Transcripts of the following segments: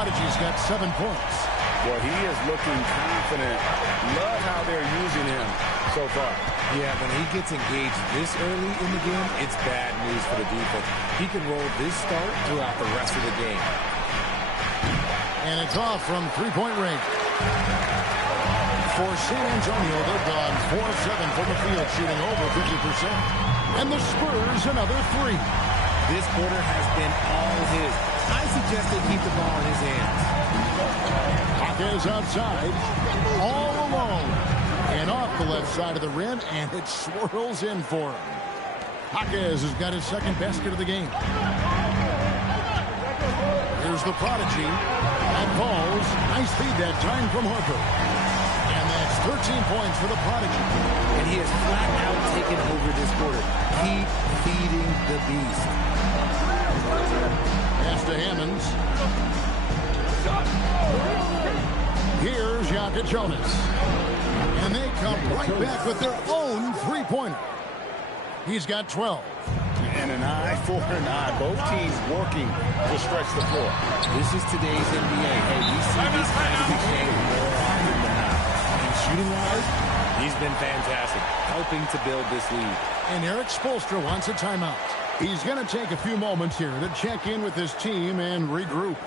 prodigy's got 7 points. Well, he is looking confident. Love how they're using him so far. Yeah, when he gets engaged this early in the game, it's bad news for the defense. He can roll this start throughout the rest of the game. And it's off from three-point range. For San Antonio, they've gone 4 of 7 from the field, shooting over 50%. And the Spurs another 3. This quarter has been all his. I suggest they keep the ball in his hands. Is outside, all alone, and off the left side of the rim, and it swirls in for him. Jaquez has got his second basket of the game. Here's the prodigy. That falls. Nice feed that time from Harper. And that's 13 points for the prodigy. And he has flat out taken over this quarter. Keep feeding the beast. Pass to Hammonds. Here's Jokic Jonas. And they come right back with their own three-pointer. He's got 12. And an eye for an eye. Both teams working to stretch the floor. This is today's NBA. Hey, we see this kind of exchange more often than not. And shooting-wise, he's been fantastic, helping to build this lead. And Eric Spoelstra wants a timeout. He's going to take a few moments here to check in with his team and regroup.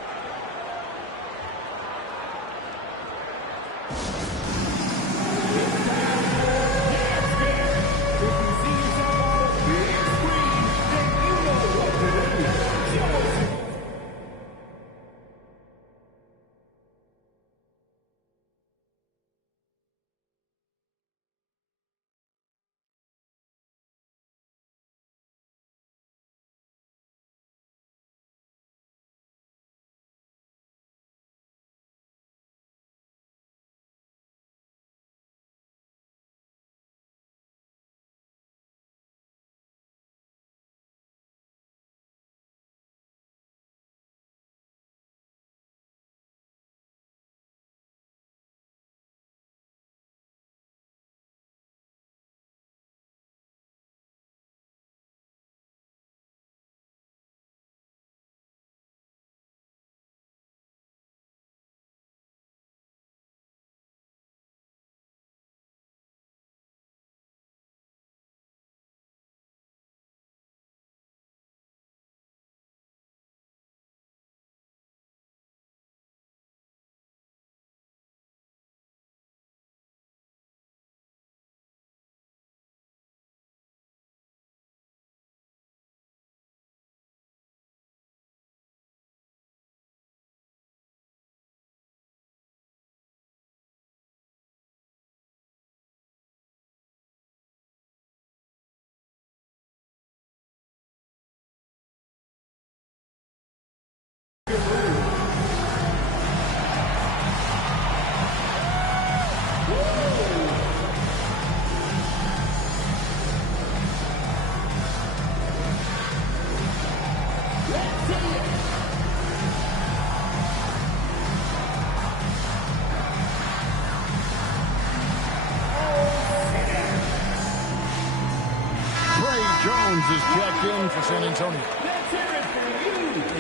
Jones is checked in for San Antonio.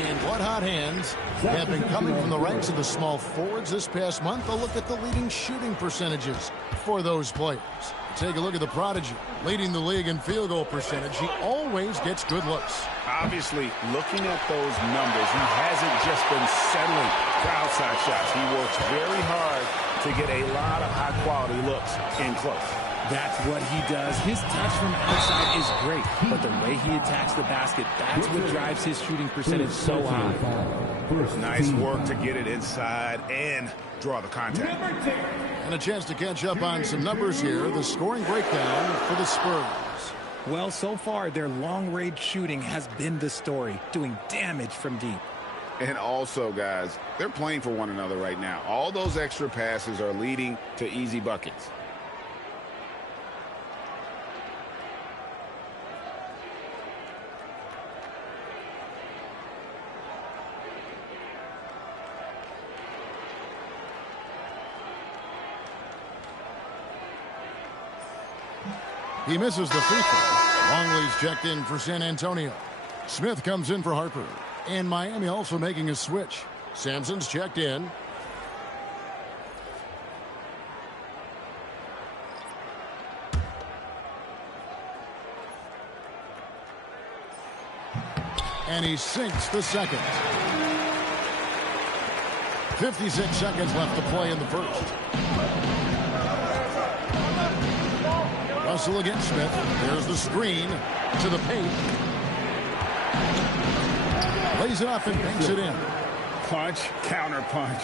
And what hot hands have been coming from the ranks of the small forwards this past month. A look at the leading shooting percentages for those players. Take a look at the prodigy, leading the league in field goal percentage. He always gets good looks. Obviously, looking at those numbers, he hasn't just been settling for outside shots. He works very hard to get a lot of high-quality looks in close. That's what he does. His touch from outside is great, but the way he attacks the basket, that's what drives his shooting percentage so high. Nice work to get it inside and draw the contact. And a chance to catch up on some numbers here. The scoring breakdown for the Spurs. Well, so far, their long-range shooting has been the story, doing damage from deep. And also, guys, they're playing for one another right now. All those extra passes are leading to easy buckets. He misses the free throw. Longley's checked in for San Antonio. Smith comes in for Harper. And Miami also making a switch. Sampson's checked in. And he sinks the second. 56 seconds left to play in the first. Russell against Smith. There's the screen to the paint. Lays it up and banks it in. Punch, counter punch.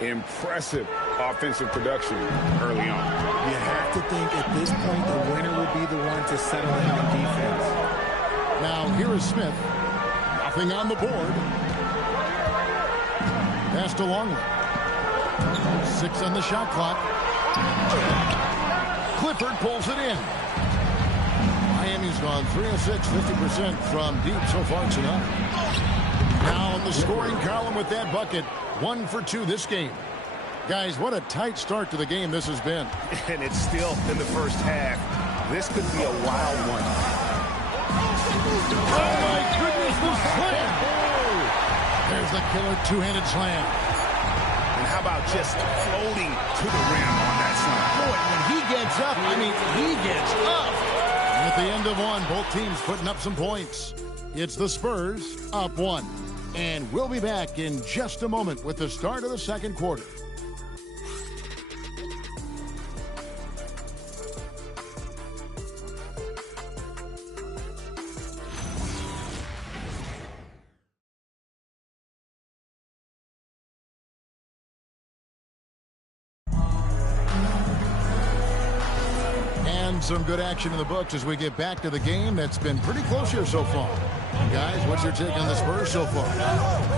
Impressive offensive production early on. You have to think at this point the winner will be the one to settle in on defense. Now here is Smith. Nothing on the board. Pass to Longley. 6 on the shot clock. Clifford pulls it in. Miami's gone 3 of 6, 50% from deep so far tonight. Now in the scoring column with that bucket. 1 for 2 this game. Guys, what a tight start to the game this has been. And it's still in the first half. This could be a wild one. Oh my goodness, the slam! There's the killer two-handed slam. And how about just floating to the rim on that slam? Boy, when he gets up, I mean, he gets up. And at the end of one, both teams putting up some points. It's the Spurs up 1. And we'll be back in just a moment with the start of the second quarter. Some good action in the books as we get back to the game that's been pretty close here so far. Guys, what's your take on the Spurs so far?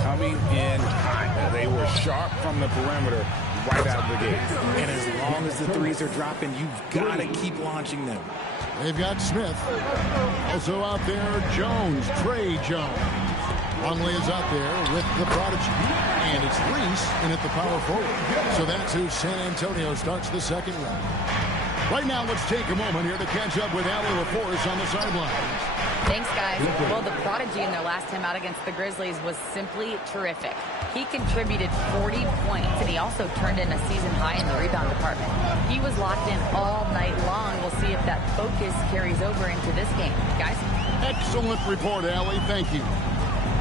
Coming in hot. They were sharp from the perimeter right out of the gate. And as long as the threes are dropping, you've got to keep launching them. They've got Smith. Also out there, Jones, Trey Jones. Longley is out there with the prodigy. And it's Reese in at the power forward. So that's who San Antonio starts the second round. Right now, let's take a moment here to catch up with Allie LaForce on the sidelines. Thanks, guys. Well, the prodigy in their last time out against the Grizzlies was simply terrific. He contributed 40 points, and he also turned in a season high in the rebound department. He was locked in all night long. We'll see if that focus carries over into this game. Guys? Excellent report, Allie. Thank you.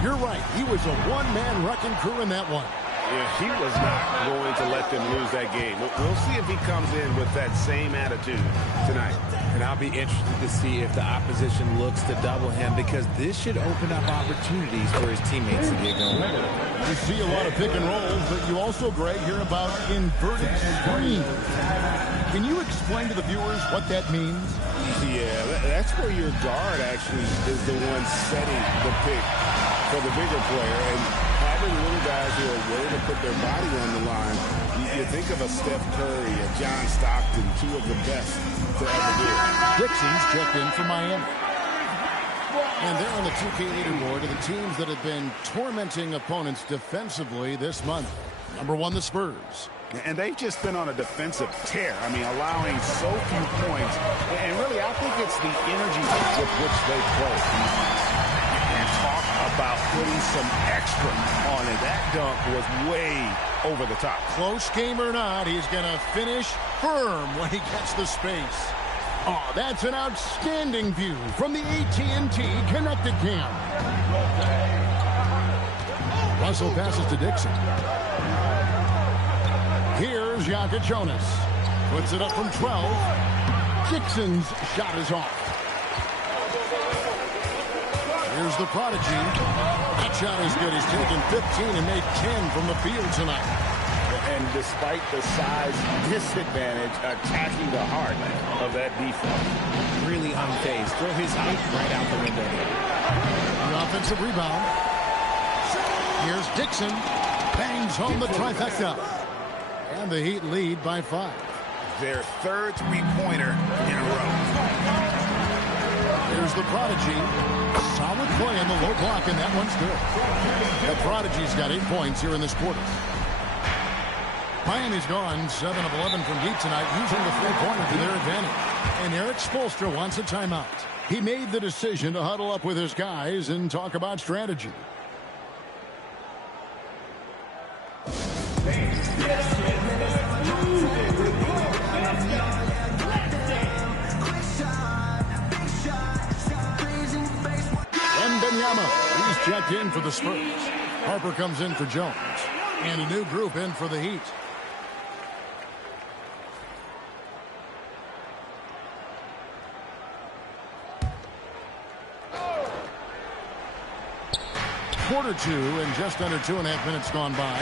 You're right. He was a one-man wrecking crew in that one. Yeah, he was not going to let them lose that game. We'll see if he comes in with that same attitude tonight. And I'll be interested to see if the opposition looks to double him, because this should open up opportunities for his teammates to get going. You see a lot of pick and rolls, but you also, Greg, hear about inverted screens. Can you explain to the viewers what that means? Yeah, that's where your guard actually is the one setting the pick for the bigger player. And having little guys who are willing to put their body on the line, you think of a Steph Curry, a John Stockton, 2 of the best to ever do it. Dixie's checked in for Miami. And they're on the 2K leaderboard of the teams that have been tormenting opponents defensively this month. Number 1, the Spurs. And they've just been on a defensive tear. I mean, allowing so few points. And really, I think it's the energy with which they play. And talk about putting some extra on it. That dunk was way over the top. Close game or not, he's going to finish firm when he gets the space. Oh, that's an outstanding view from the AT&T Connected Cam. Russell passes to Dixon. Here's Jonas. Puts it up from 12. Dixon's shot is off. Here's the prodigy. That shot is good. He's taken 15 and made 10 from the field tonight. And despite the size disadvantage, attacking the heart of that defense. Really unfazed. Throw his height right out the window. The offensive rebound. Here's Dixon. Bangs home the trifecta. And the Heat lead by 5. Their third three-pointer in a row. Here's the prodigy. Solid play on the low block, and that one's good. The prodigy's got 8 points here in this quarter. Miami's gone 7 of 11 from deep tonight, using the three-pointer to their advantage. And Eric Spoelstra wants a timeout. He made the decision to huddle up with his guys and talk about strategy. checked in for the Spurs. Harper comes in for Jones. And a new group in for the Heat. Quarter 2 and just under 2.5 minutes gone by.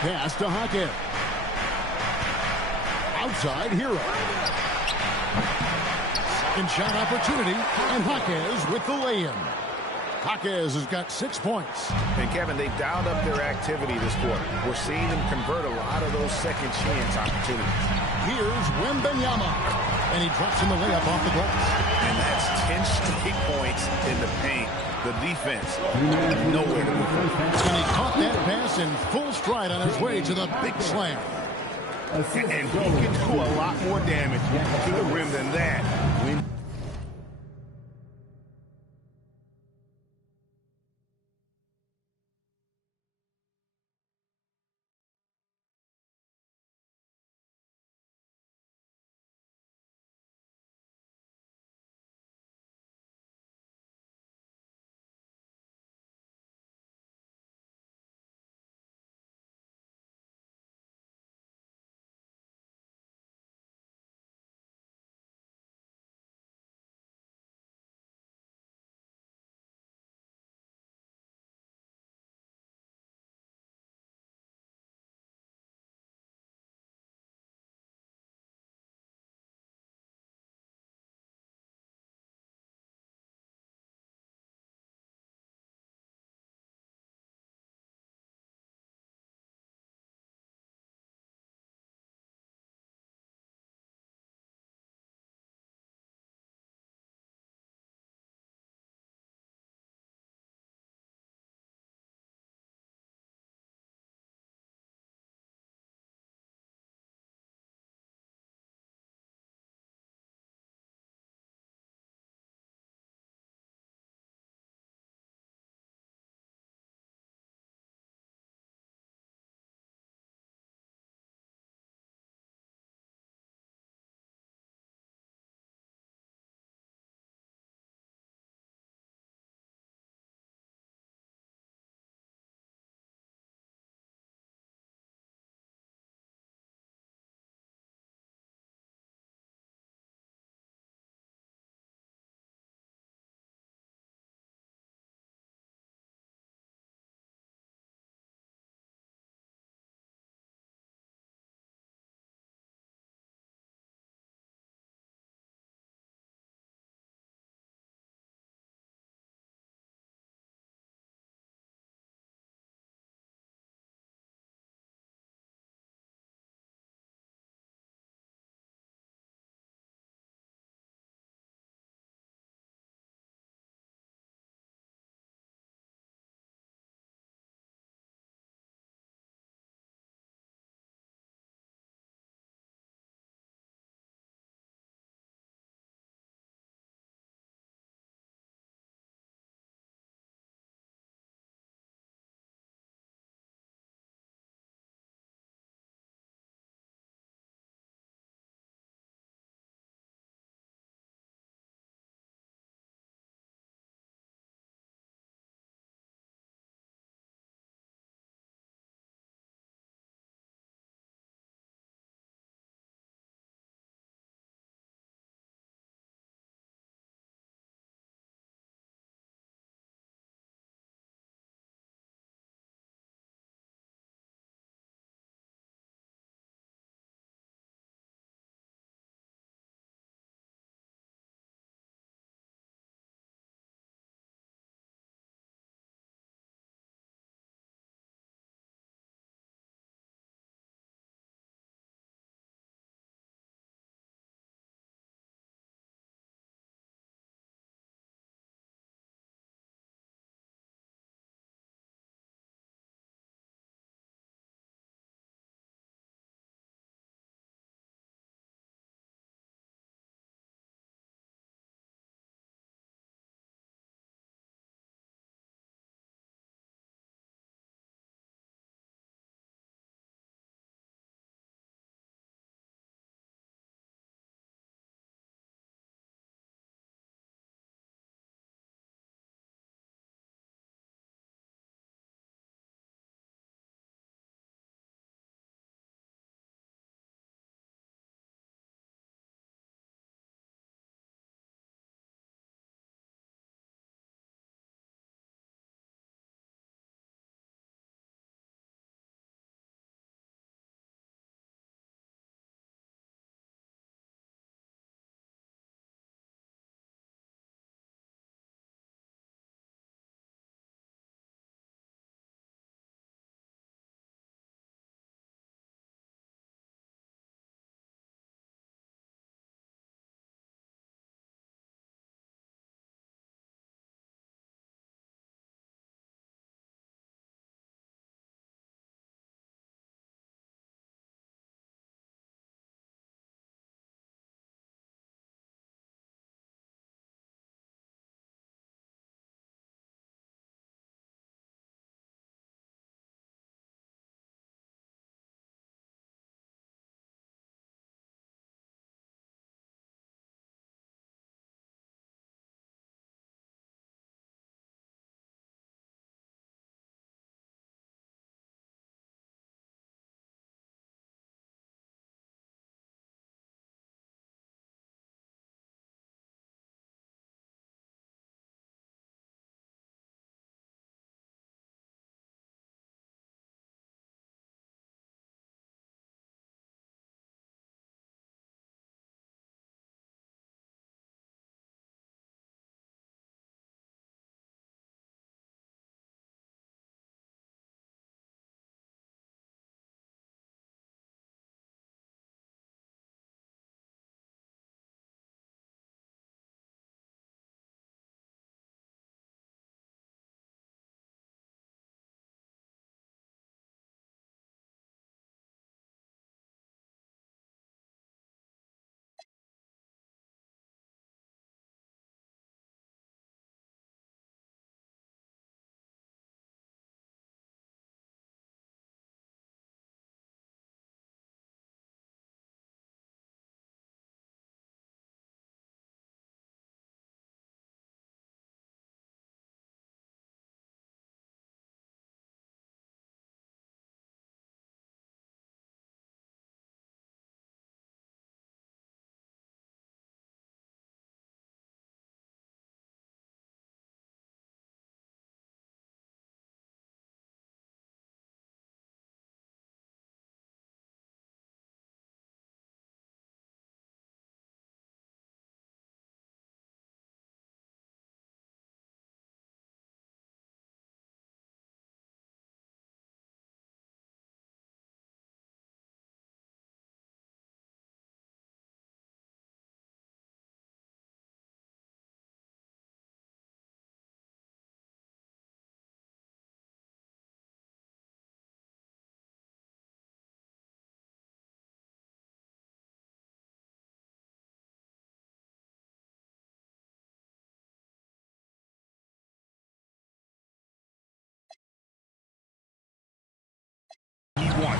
Pass to Hackett. Outside Hero. Second shot opportunity, and Jaquez with the lay-in. Jaquez has got 6 points. And Kevin, they dialed up their activity this quarter. We're seeing them convert a lot of those second chance opportunities. Here's Wembanyama, and he drops in the layup off the glass. And that's 10 straight points in the paint. The defense, nowhere to move. And he caught that pass in full stride on his way to the big slam. And he can do a lot more damage to the rim than that.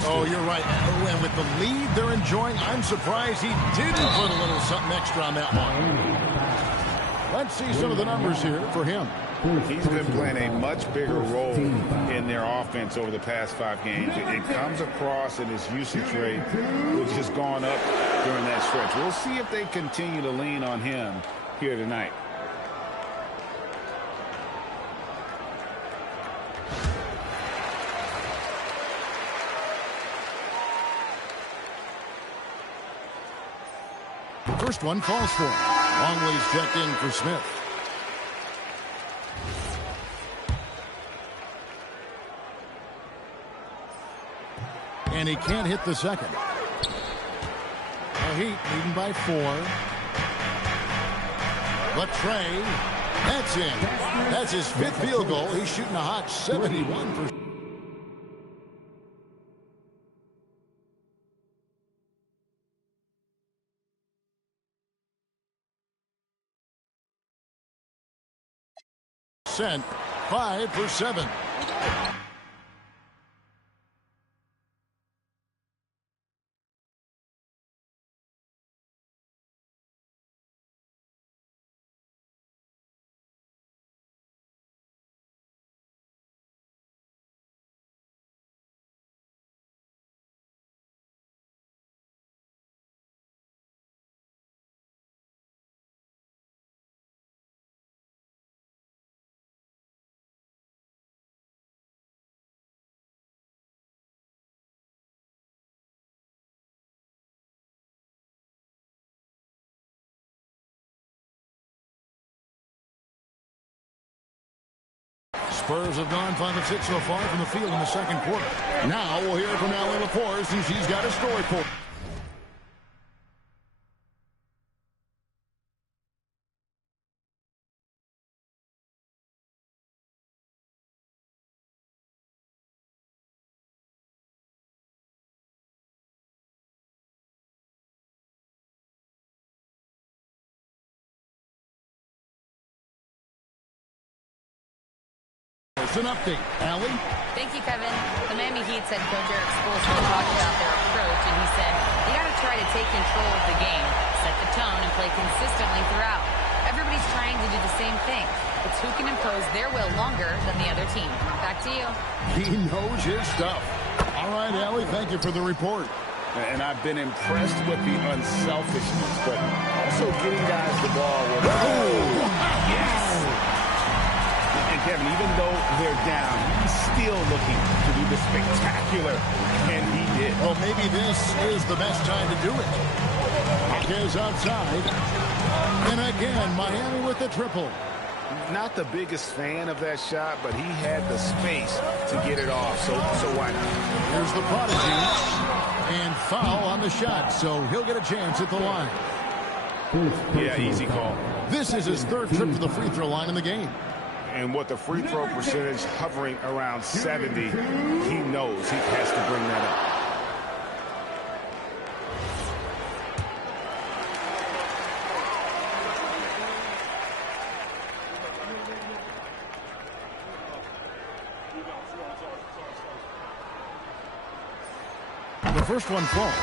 Oh, you're right. And with the lead they're enjoying, I'm surprised he didn't put a little something extra on that one. Let's see some of the numbers here for him. He's been playing a much bigger role in their offense over the past 5 games. It comes across in his usage rate, which has gone up during that stretch. We'll see if they continue to lean on him here tonight. First one falls for him. Longley's checked in for Smith. And he can't hit the second. The Heat leading by 4. Latrey, that's in. That's his 5th field goal. He's shooting a hot 71%. Sent 5 for 7. Spurs have gone 5 of 6 so far from the field in the second quarter. Now we'll hear from Allie LaForce, and she's got a story for us. An update, Allie. Thank you, Kevin. The Miami Heat said Coach Eric Spoelstra talked about their approach, and he said, you got to try to take control of the game, set the tone, and play consistently throughout. Everybody's trying to do the same thing. It's who can impose their will longer than the other team. Back to you. He knows his stuff. All right, Allie, thank you for the report. And I've been impressed with the unselfishness, but also getting guys the ball. Yes! And Kevin, even though they're down, he's still looking to do the spectacular, and he did. Well, maybe this is the best time to do it. Marquez outside. And again, Miami with the triple. Not the biggest fan of that shot, but he had the space to get it off, so why not? Here's the prodigy. And foul on the shot, so he'll get a chance at the line. Yeah, easy call. This is his 3rd trip to the free throw line in the game. And with the free throw percentage hovering around 70, he knows he has to bring that up. The first one falls.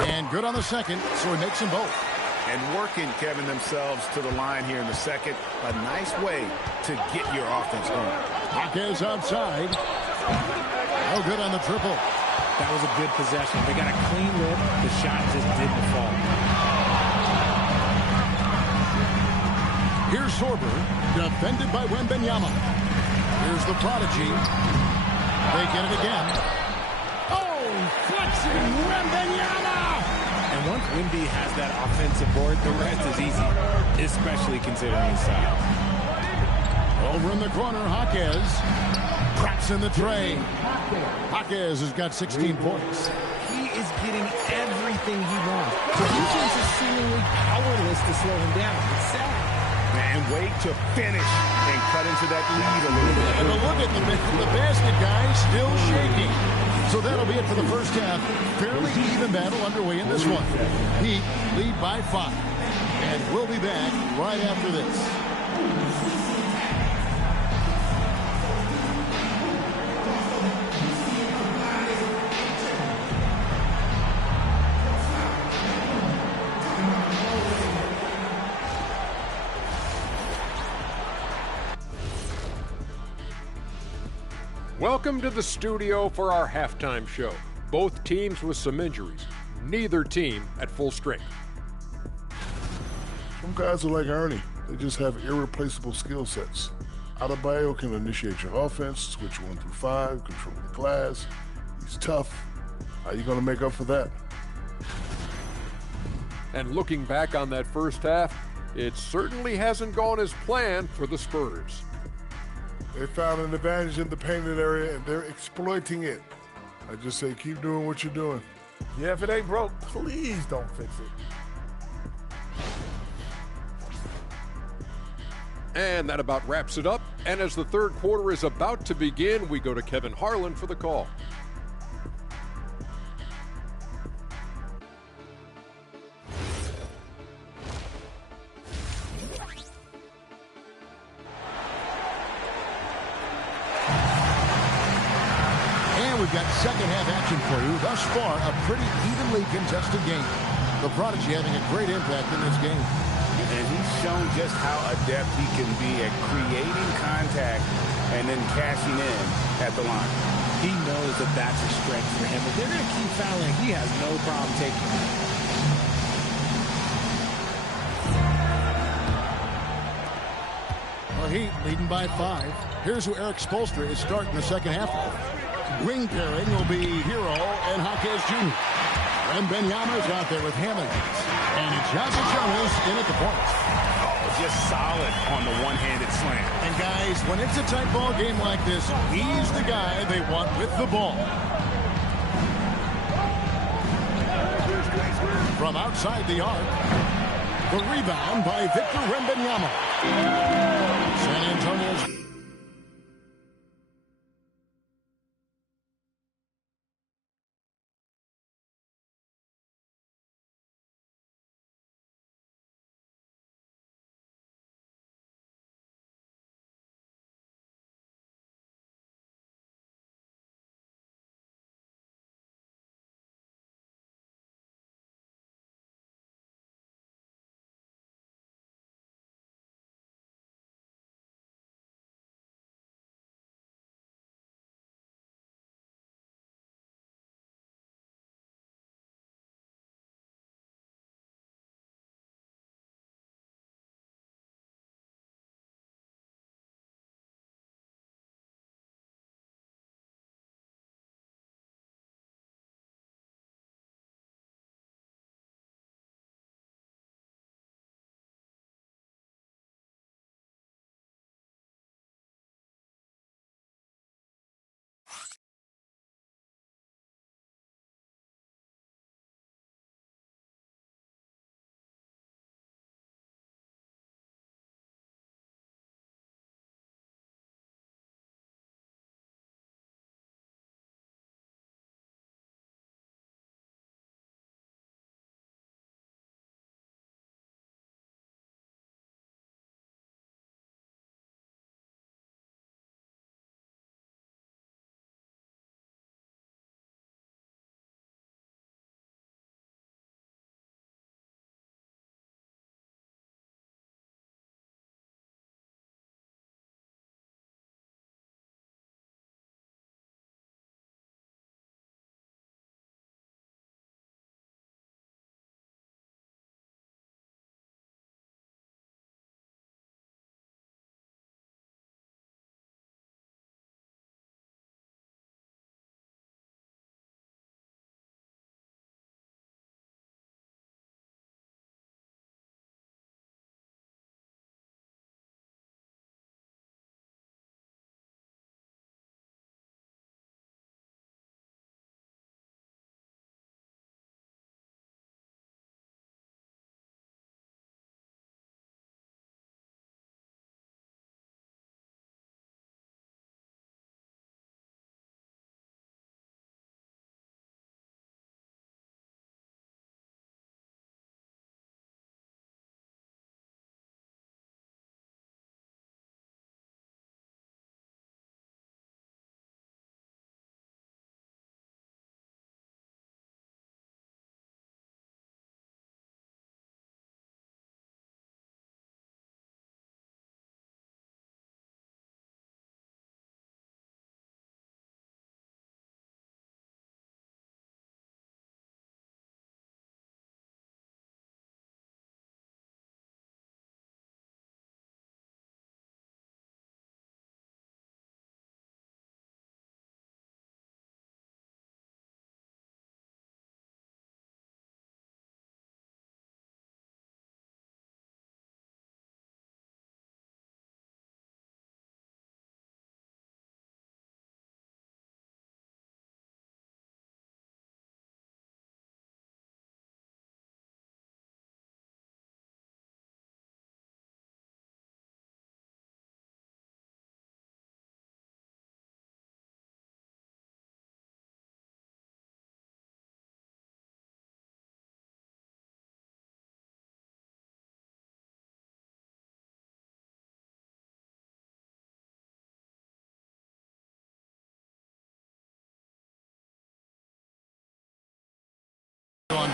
And good on the second, so he makes them both. And working, Kevin, themselves to the line here in the second. A nice way to get your offense going. Marquez outside. Oh, good on the triple. That was a good possession. They got a clean look. The shot just didn't fall. Here's Sorber, defended by Wembanyama. Here's the prodigy. They get it again. Oh, flexing Wembanyama! And once Wemby has that offensive board, the rest is easy, especially considering his size. Over in the corner, Jaquez. Cracks in the tray. Jaquez has got 16 points. He is getting everything he wants. The defense is seemingly powerless to slow him down. It's sad. And wait to finish and cut into that lead a little bit. And a look at the basket, guys, still shaking. So that'll be it for the first half. Fairly even battle underway in this one. Heat lead by 5. And we'll be back right after this. Welcome to the studio for our halftime show. Both teams with some injuries. Neither team at full strength. Some guys are like Ernie. They just have irreplaceable skill sets. Adebayo can initiate your offense, switch 1 through 5, control the glass. He's tough. How you going to make up for that? And looking back on that first half, it certainly hasn't gone as planned for the Spurs. They found an advantage in the painted area, and they're exploiting it. I just say keep doing what you're doing. Yeah, if it ain't broke, please don't fix it. And that about wraps it up. And as the third quarter is about to begin, we go to Kevin Harlan for the call. We've got second half action for you. Thus far, a pretty evenly contested game. The Prodigy having a great impact in this game. And he's shown just how adept he can be at creating contact and then cashing in at the line. He knows that that's a strength for him. If they're going to keep fouling, he has no problem taking it. Well, Heat leading by 5. Here's who Eric Spoelstra is starting the second half with. Wing pairing will be Hero and Hawkins Jr. And Benyama's out there with Hammond. And it's Jonas in at the point. Oh, just solid on the one-handed slam. And guys, when it's a tight ball game like this, he's the guy they want with the ball. From outside the arc, the rebound by Victor Wembanyama. San Antonio's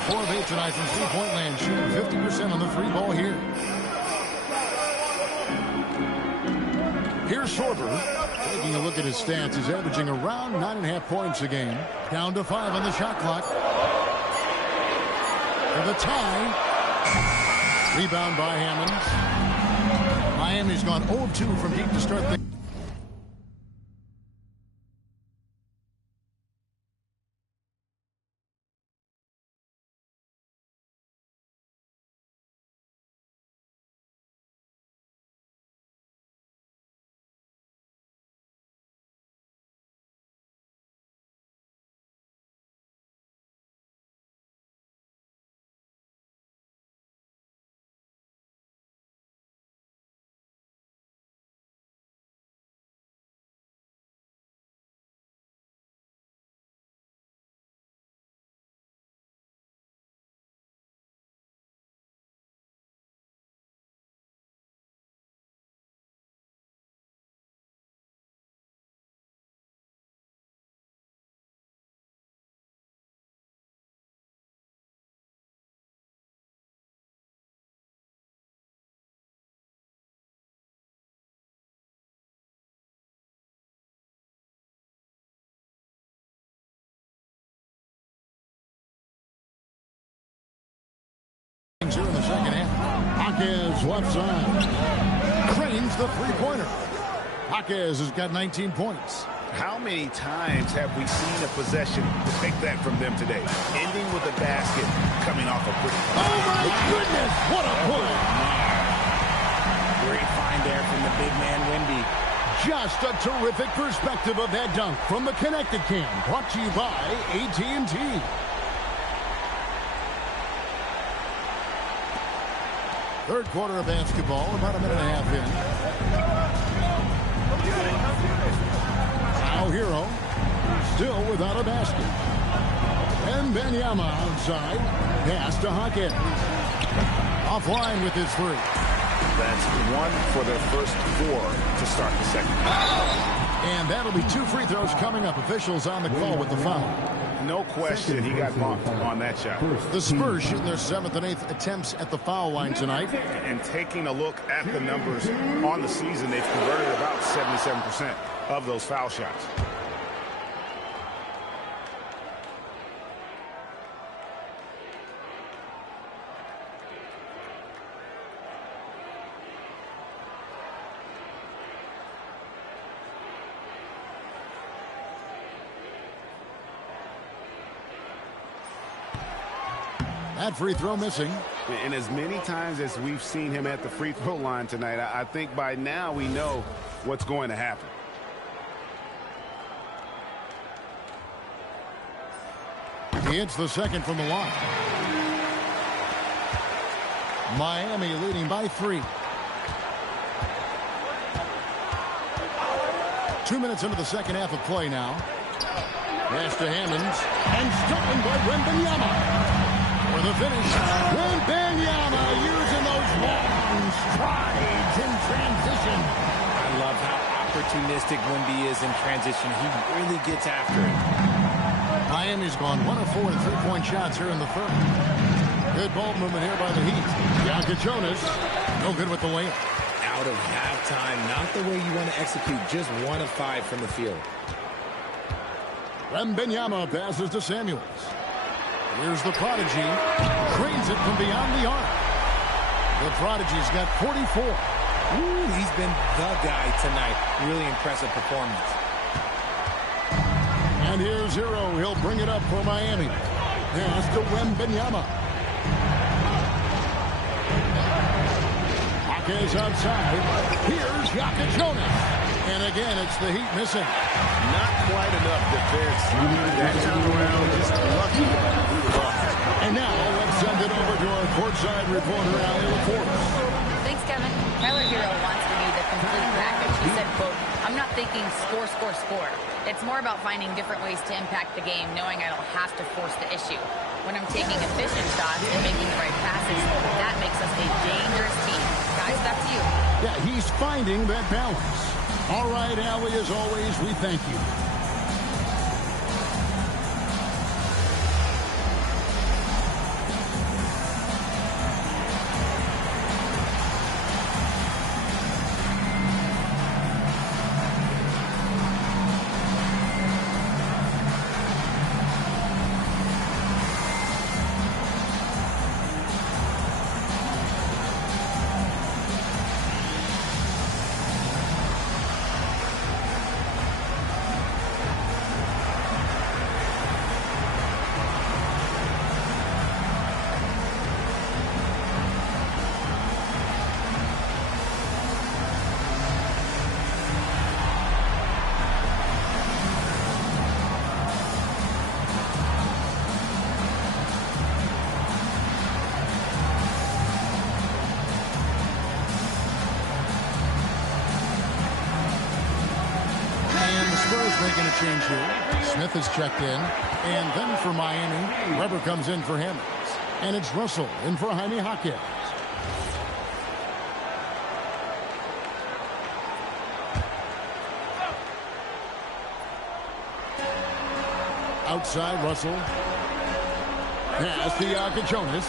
4 of 8 tonight from three-point land, shooting 50% on the three ball here. Here's Sorber. Taking a look at his stats, he's averaging around 9.5 points a game. Down to 5 on the shot clock. For the tie. Rebound by Hammonds. Miami's gone 0 of 2 from deep to start things. Here in the second half. Jaquez left side. Cranes the three-pointer. Jaquez has got 19 points. How many times have we seen a possession to take that from them today? Ending with a basket coming off a pretty. Oh, my goodness. What a play. Great find there from the big man, Wemby. Just a terrific perspective of that dunk from the Connected Cam. Brought to you by AT&T. Third quarter of basketball, about a minute and a half in. Now Hero, still without a basket. And Benyama outside, pass to Hackett. Offline with his three. That's 1 for their first 4 to start the second. And that'll be 2 free throws coming up. Officials on the call with the foul. No question he got bumped on that shot. The Spurs shooting their 7th and 8th attempts at the foul line tonight. And taking a look at the numbers on the season, they've converted about 77% of those foul shots. That free throw missing. And as many times as we've seen him at the free throw line tonight, I think by now we know what's going to happen. He hits the second from the line. Miami leading by 3. 2 minutes into the second half of play now. Pass to Hammonds. And stolen by Wembanyama. For the finish, Wembanyama using those long strides in transition. I love how opportunistic Wemby is in transition. He really gets after it. Miami's gone 1 of 4 in three-point shots here in the third. Good ball movement here by the Heat. Jonas, no good with the layup. Out of halftime, not the way you want to execute, just 1 of 5 from the field. Wembanyama passes to Samuels. Here's the Prodigy. Drains it from beyond the arc. The Prodigy's got 44. Ooh, he's been the guy tonight. Really impressive performance. And here's Hero. He'll bring it up for Miami. Pass to Wembanyama. Jaquez outside. Here's Jonas. And again, it's the Heat missing. Not quite enough defense. That time around, just lucky he was off. And now, let's send it over to our courtside reporter, Allie LaForce. Thanks, Kevin. Tyler Hero wants to be the complete package. He said, quote, "I'm not thinking score, score, score. It's more about finding different ways to impact the game, knowing I don't have to force the issue. When I'm taking efficient shots and making the right passes, that makes us a dangerous team." Guys, back to you. Yeah, he's finding that balance. All right, Allie, as always, we thank you. Weber's making a change here. Smith has checked in. And then for Miami, Weber comes in for Hammonds. And it's Russell in for Jaime Jaquez. Outside, Russell. Pass to Jonas.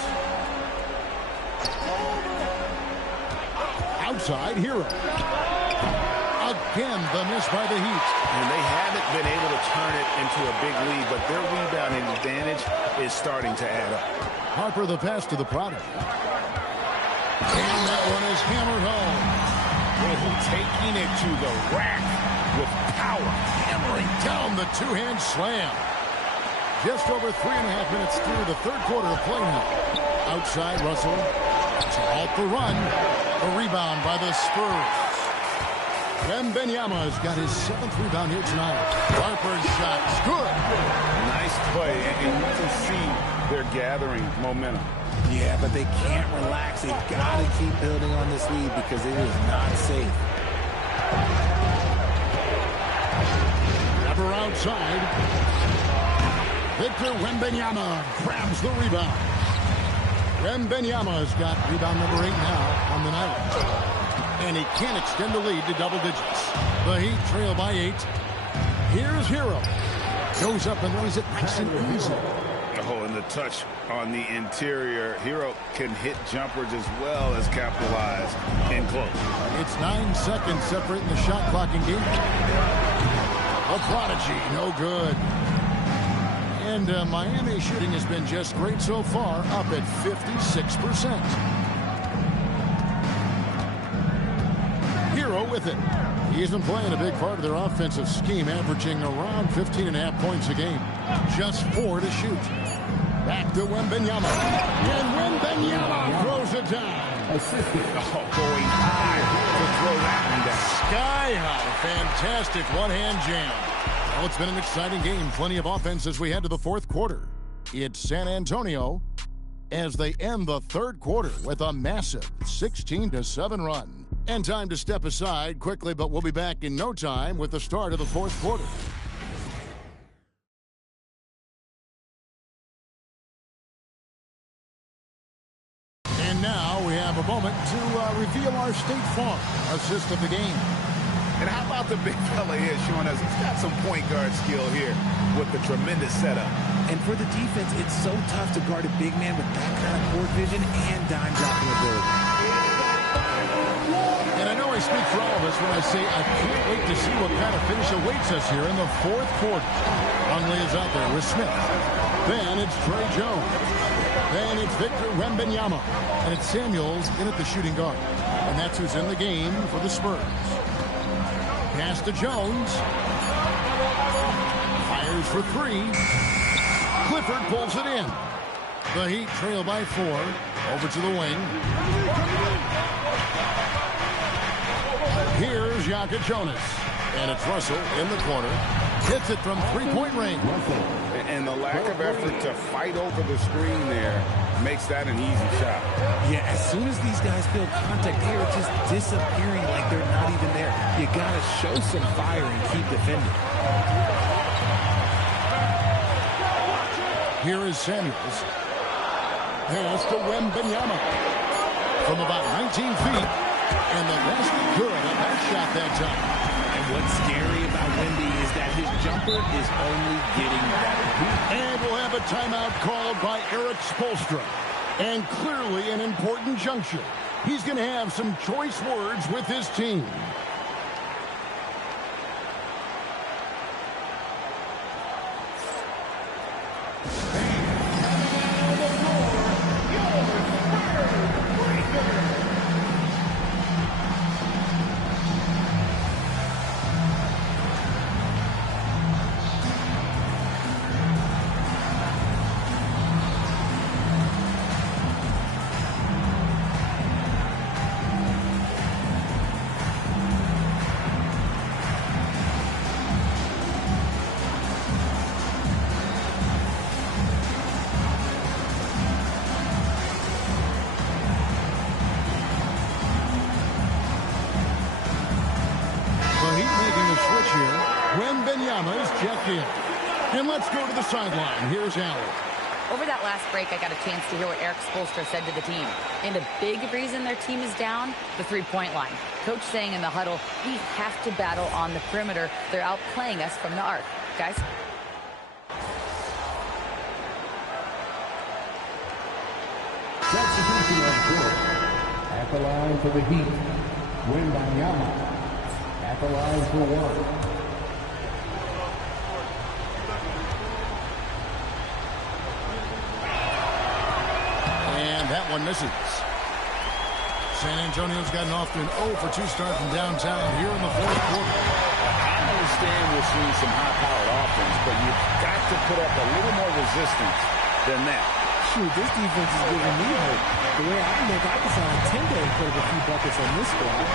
Outside, Hero. Again, the miss by the Heat. And they haven't been able to turn it into a big lead, but their rebounding advantage is starting to add up. Harper the pass to the Prodigy. And that one is hammered home. Taking it to the rack with power. Hammering down the two-hand slam. Just over 3.5 minutes through the third quarter of play now. Outside, Russell. To halt the run. A rebound by the Spurs. Wembanyama has got his 7th rebound here tonight. Harper's shot's good. Nice play, and you can see they're gathering momentum. Yeah, but they can't relax. They've got to keep building on this lead because it is not safe. Weber outside. Victor Wembanyama grabs the rebound. Wembanyama has got rebound number 8 now on the night. And he can't extend the lead to double digits. The Heat trail by 8. Here's Hero. Goes up and lays it nice and easy. Oh, and the touch on the interior. Hero can hit jumpers as well as capitalize in close. It's 9 seconds separating the shot clock in game. A Prodigy, no good. And Miami shooting has been just great so far, up at 56%. Hero with it. He's been playing a big part of their offensive scheme, averaging around 15.5 points a game. Just 4 to shoot. Back to Wembanyama. And Wembanyama throws it down. Going high to throw that one down. Sky high. Fantastic one-hand jam. Well, it's been an exciting game. Plenty of offense as we head to the fourth quarter. It's San Antonio as they end the third quarter with a massive 16-7 run. And time to step aside quickly, but we'll be back in no time with the start of the fourth quarter. And now we have a moment to reveal our State Farm assist of the game. And how about the big fella here showing us he's got some point guard skill here with the tremendous setup. And for the defense, it's so tough to guard a big man with that kind of court vision and dime dropping ability. And I know I speak for all of us when I say I can't wait to see what kind of finish awaits us here in the fourth quarter. Longley is out there with Smith. Then it's Trey Jones. Then it's Victor Wembanyama. And it's Samuels in at the shooting guard. And that's who's in the game for the Spurs. Pass to Jones. Fires for 3. Clifford pulls it in. The Heat trail by 4. Over to the wing. Here's Jonas. And it's Russell in the corner. Hits it from three-point range. And the lack of effort to fight over the screen there makes that an easy shot. Yeah, as soon as these guys feel contact, they are just disappearing like they're not even there. You got to show some fire and keep defending. Here is Samuels. Pass to Wembanyama. From about 19 feet. And the basket good on that shot that time. And what's scary about Wemby is that his jumper is only getting better. And we'll have a timeout called by Eric Spoelstra. And clearly an important juncture. He's going to have some choice words with his team. Wembanyama's checked in. And let's go to the sideline. Here's Allen. Over that last break, I got a chance to hear what Eric Spoelstra said to the team. And a big reason their team is down, the three-point line. Coach saying in the huddle, we have to battle on the perimeter. They're outplaying us from the arc. Guys? Substitution of Good. At the line for the Heat, Wembanyama. At the line for one. That one misses. San Antonio's gotten off to an 0 for 2 start from downtown here in the fourth quarter. I understand we're seeing some high-powered offense, but you've got to put up a little more resistance than that. Shoot, this defense is giving me hope. The way I look, I can sign 10 days put up a few buckets on this squad.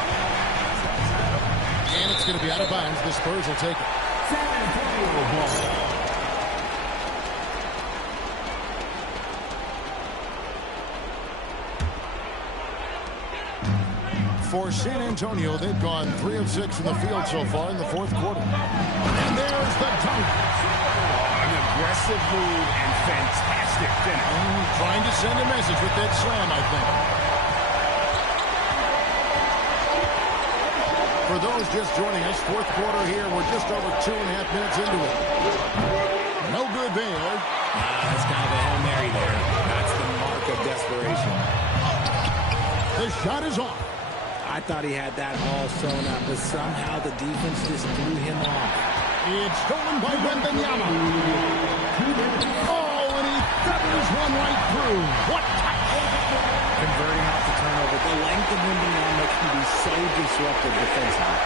And it's going to be out of bounds. The Spurs will take it. San Antonio ball. For San Antonio, they've gone 3 of 6 in the field so far in the fourth quarter. And there's the dunk. An aggressive move and fantastic finish. Trying to send a message with that slam, I think. For those just joining us, fourth quarter here. We're just over 2.5 minutes into it. No good there. That's kind of a Hail Mary there. That's the mark of desperation. The shot is off. I thought he had that ball sewn up, but somehow the defense just threw him off. It's stolen by Wembanyama. Oh, and he feathers one right through. What touch! Converting off the turnover. The length of Wembanyama can be so disruptive defensively.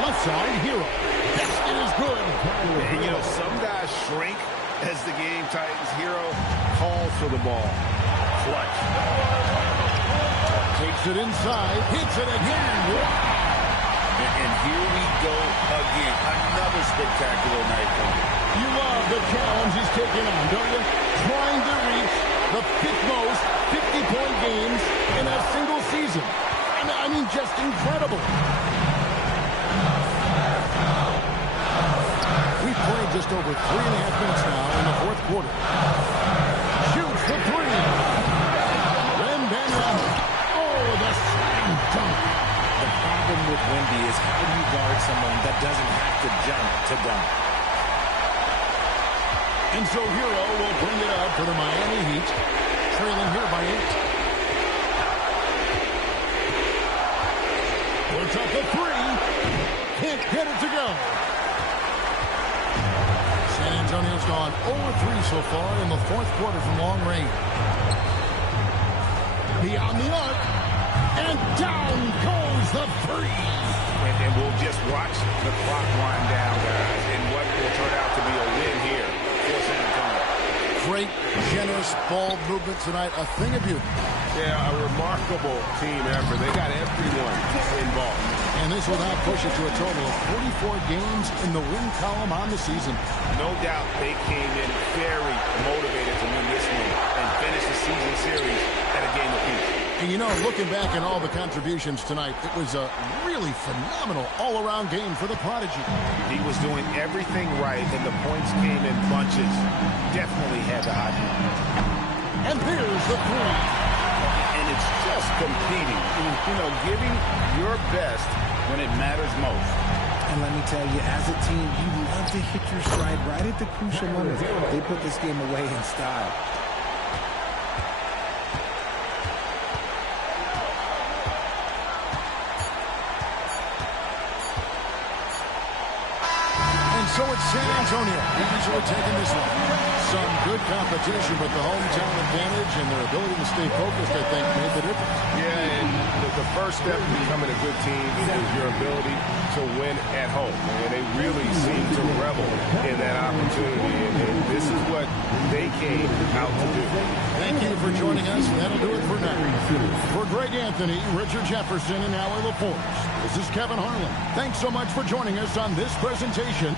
Left side, Hero. Yes, it is good. And, you know, some guys shrink as the game tightens. Hero calls for the ball. Clutch. Takes it inside, hits it again. Wow. And here we go again. Another spectacular night for him. You love the challenge he's taking on, don't you? Trying to reach the 5th most 50-point games in a single season. I mean, just incredible. We've played just over 3.5 minutes now in the fourth quarter. Shoots the three. Wembanyama. Oh, the slam dunk. The problem with Wemby is how do you guard someone that doesn't have to jump to dunk? And so Hero will bring it up for the Miami Heat, trailing here by 8. Puts up the three. Can't get it to go. San Antonio's gone 0-3 so far in the fourth quarter from long range. Beyond the arc. And down goes the three. And we'll just watch the clock wind down, guys, in what will turn out to be a win here for San Antonio. Great, generous ball movement tonight. A thing of beauty. Yeah, a remarkable team effort. They got everyone involved. And this will now push it to a total of 44 games in the win column on the season. No doubt they came in very motivated to win this one and finish the season series at a game apiece. And you know, looking back at all the contributions tonight, it was a really phenomenal all-around game for the Prodigy. He was doing everything right, and the points came in bunches. Definitely had the hot hand. And there's the three. And it's just competing, you know, giving your best when it matters most. And let me tell you, as a team, you love to hit your stride right at the crucial moments. They put this game away in style. So it's San Antonio easily taking this one. Some good competition, but the hometown advantage and their ability to stay focused, I think, made the difference. Yeah, and the first step to becoming a good team is your ability to win at home. And they really seem to revel in that opportunity. And this is what they came out to do. Thank you for joining us. That'll do it for now. For Greg Anthony, Richard Jefferson, and Allie LaForce, this is Kevin Harlan. Thanks so much for joining us on this presentation.